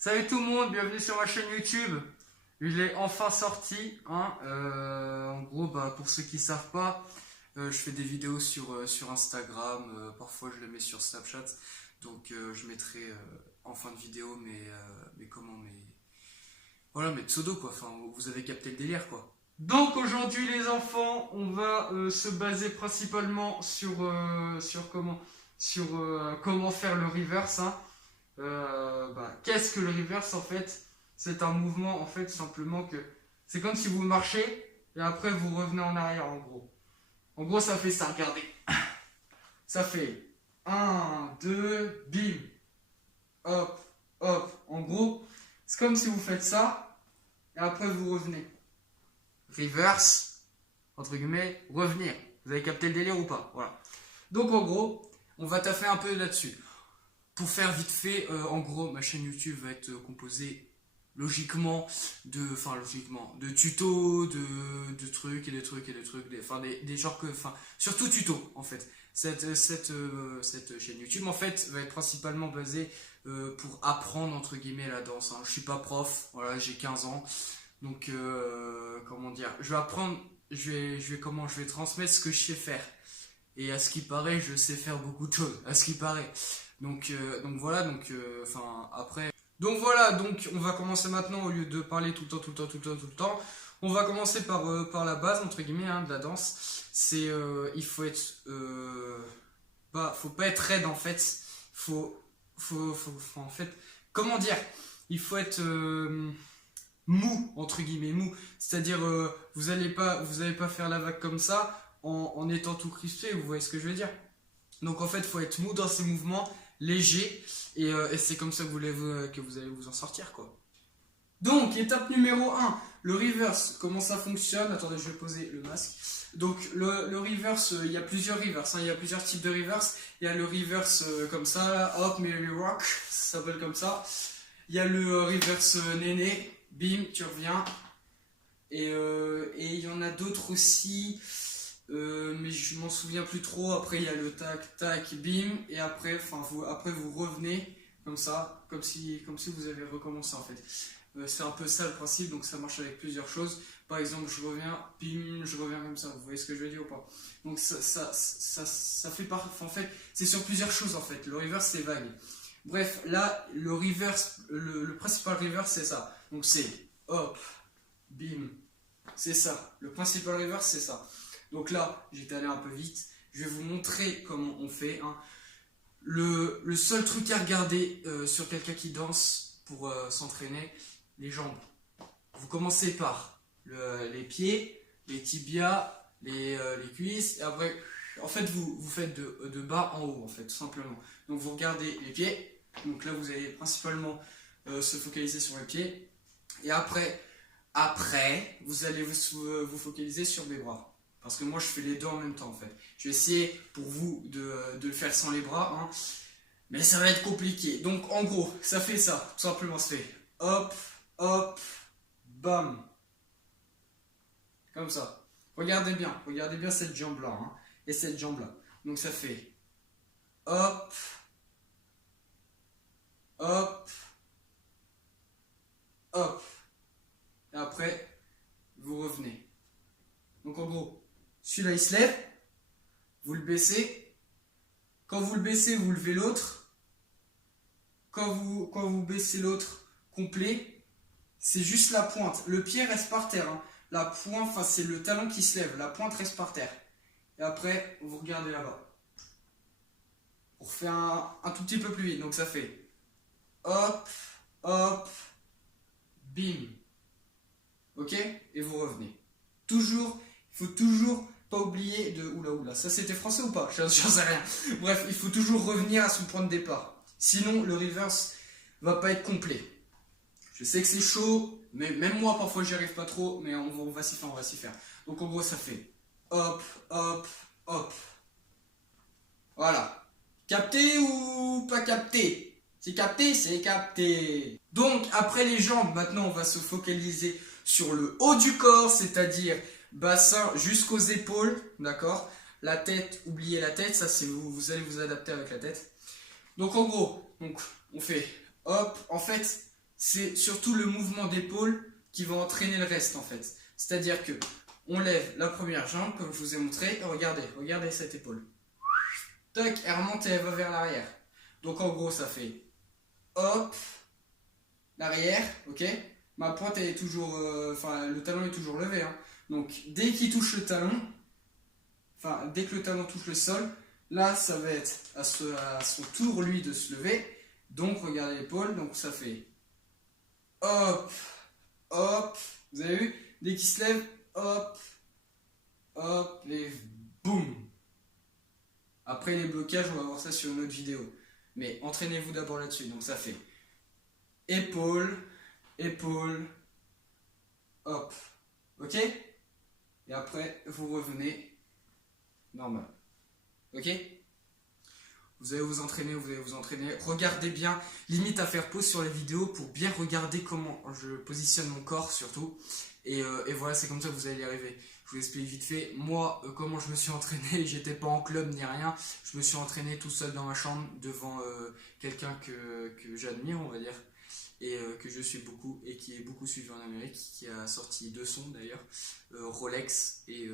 Salut tout le monde, bienvenue sur ma chaîne YouTube. Il est enfin sorti, hein. En gros, pour ceux qui savent pas, je fais des vidéos sur Instagram, parfois je les mets sur Snapchat, donc je mettrai en fin de vidéo voilà, mes pseudos quoi. Enfin, vous avez capté le délire quoi. Donc aujourd'hui les enfants, on va se baser principalement sur comment faire le reverse, hein. Qu'est-ce que le reverse en fait? C'est un mouvement en fait simplement que c'est comme si vous marchez et après vous revenez en arrière en gros. En gros ça fait ça, regardez. Ça fait un 2 bim, hop, hop. En gros, c'est comme si vous faites ça et après vous revenez. Reverse, entre guillemets, revenir. Vous avez capté le délire ou pas? Voilà. Donc en gros, on va taffer un peu là-dessus. Pour faire vite fait, en gros, ma chaîne YouTube va être composée logiquement de tutos, de trucs et des trucs et des trucs, des genres surtout tutos en fait. Cette chaîne YouTube en fait va être principalement basée pour apprendre entre guillemets la danse, hein. Je suis pas prof, voilà, j'ai 15 ans, donc comment dire, je vais apprendre, je vais transmettre ce que je sais faire. Et à ce qui paraît, je sais faire beaucoup de choses, à ce qui paraît. Donc voilà, après. Donc voilà, donc on va commencer maintenant, au lieu de parler tout le temps, tout le temps, tout le temps, tout le temps, on va commencer par la base, entre guillemets, hein, de la danse. Il faut être, faut pas être raide en fait, en fait, comment dire, il faut être mou, entre guillemets, mou. C'est-à-dire, vous allez pas faire la vague comme ça, en étant tout crispé, vous voyez ce que je veux dire? Donc en fait, il faut être mou dans ses mouvements, léger, et c'est comme ça que vous allez vous en sortir, quoi. Donc, étape numéro 1, le reverse, comment ça fonctionne? Attendez, je vais poser le masque. Donc, le reverse, il y a plusieurs reverse, hein, il y a plusieurs types de reverse. Il y a le reverse comme ça, là, hop, Mary Rock, ça s'appelle comme ça. Il y a le reverse néné, bim, tu reviens. Et il y en a d'autres aussi. Mais je m'en souviens plus trop. Après il y a le tac tac bim et après vous revenez comme ça, comme si vous avez recommencé en fait. C'est un peu ça le principe, donc ça marche avec plusieurs choses. Par exemple, je reviens, bim, je reviens comme ça. Vous voyez ce que je veux dire ou pas? Donc ça fait en fait, c'est sur plusieurs choses en fait. Le reverse c'est vague. Bref, là le reverse, le principal reverse c'est ça. Donc c'est hop, bim, c'est ça. Le principal reverse c'est ça. Donc là, j'étais allé un peu vite. Je vais vous montrer comment on fait, hein. Le seul truc à regarder sur quelqu'un qui danse pour s'entraîner, les jambes. Vous commencez par les pieds, les tibias, les cuisses. Et après, en fait, vous faites de bas en haut, en fait, tout simplement. Donc vous regardez les pieds. Donc là, vous allez principalement se focaliser sur les pieds. Et après vous allez vous focaliser sur les bras. Parce que moi je fais les deux en même temps en fait. Je vais essayer pour vous de le faire sans les bras, hein. Mais ça va être compliqué. Donc en gros, ça fait ça, tout simplement ça fait hop, hop, bam. Comme ça. Regardez bien cette jambe là, hein, et cette jambe là. Donc ça fait hop, hop, hop. Et après, vous revenez. Donc en gros, celui-là il se lève, vous le baissez. Quand vous le baissez, vous levez l'autre. Quand vous baissez l'autre complet, c'est juste la pointe. Le pied reste par terre, hein. La pointe, c'est le talon qui se lève. La pointe reste par terre. Et après, vous regardez là-bas. Pour faire un tout petit peu plus vite. Donc ça fait hop, hop, bim. Ok? Et vous revenez. Toujours, il faut toujours pas oublier de... Oula, ça c'était français ou pas? J'en sais rien. Bref, il faut toujours revenir à son point de départ. Sinon, le reverse va pas être complet. Je sais que c'est chaud, mais même moi parfois j'y arrive pas trop, mais on va s'y faire. Donc en gros, ça fait hop, hop, hop. Voilà. Capté ou pas capté? C'est capté, c'est capté. Donc après les jambes, maintenant on va se focaliser sur le haut du corps, c'est-à-dire bassin jusqu'aux épaules, d'accord? La tête, oubliez la tête, ça c'est vous allez vous adapter avec la tête. Donc en gros, on fait hop, en fait, c'est surtout le mouvement d'épaule qui va entraîner le reste en fait. C'est-à-dire que on lève la première jambe comme je vous ai montré, et regardez cette épaule. Toc, elle remonte et elle va vers l'arrière. Donc en gros ça fait hop, l'arrière, ok. Ma pointe elle est toujours, le talon est toujours levé. Hein. Donc dès qu'il touche le talon, dès que le talon touche le sol, là ça va être à son tour lui de se lever. Donc regardez l'épaule, donc ça fait hop, hop, vous avez vu? Dès qu'il se lève, hop, hop, et boum. Après les blocages, on va voir ça sur une autre vidéo. Mais entraînez-vous d'abord là-dessus. Donc ça fait épaule, épaule, hop. Ok? Et après, vous revenez normal. Ok? Vous allez vous entraîner, Regardez bien, limite à faire pause sur la vidéo pour bien regarder comment je positionne mon corps surtout. Et voilà, c'est comme ça que vous allez y arriver. Je vous explique vite fait. Moi, comment je me suis entraîné, j'étais pas en club ni rien. Je me suis entraîné tout seul dans ma chambre devant quelqu'un que j'admire, on va dire. Et que je suis beaucoup et qui est beaucoup suivi en Amérique, qui a sorti 2 sons d'ailleurs, Rolex et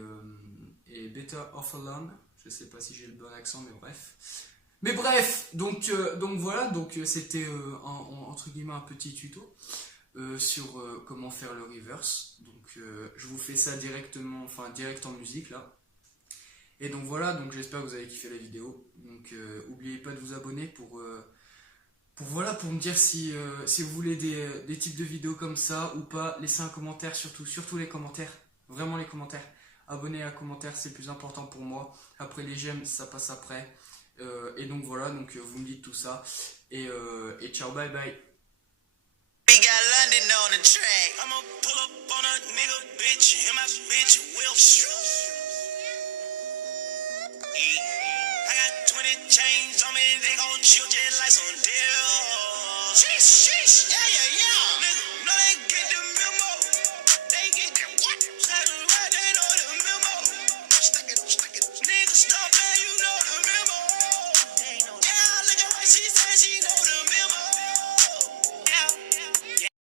Better Off Alone. Je sais pas si j'ai le bon accent, mais bref. Mais bref, donc voilà, c'était entre guillemets un petit tuto sur comment faire le reverse. Donc je vous fais ça directement, direct en musique là. Et donc voilà, donc j'espère que vous avez kiffé la vidéo. Donc n'oubliez pas de vous abonner pour me dire si vous voulez des types de vidéos comme ça ou pas. Laissez un commentaire surtout les commentaires, vraiment les commentaires. Abonnez à commentaire, c'est le plus important pour moi. Après les j'aime, ça passe après. Et donc voilà, vous me dites tout ça. Et ciao, bye bye. We got London on the track. I'ma pull up on a nigga, bitch, and my bitch will shoot. Yeah. I got 20 chains on me, they gon' shoot just like some deal. Sheesh, sheesh, yeah, yeah, yeah.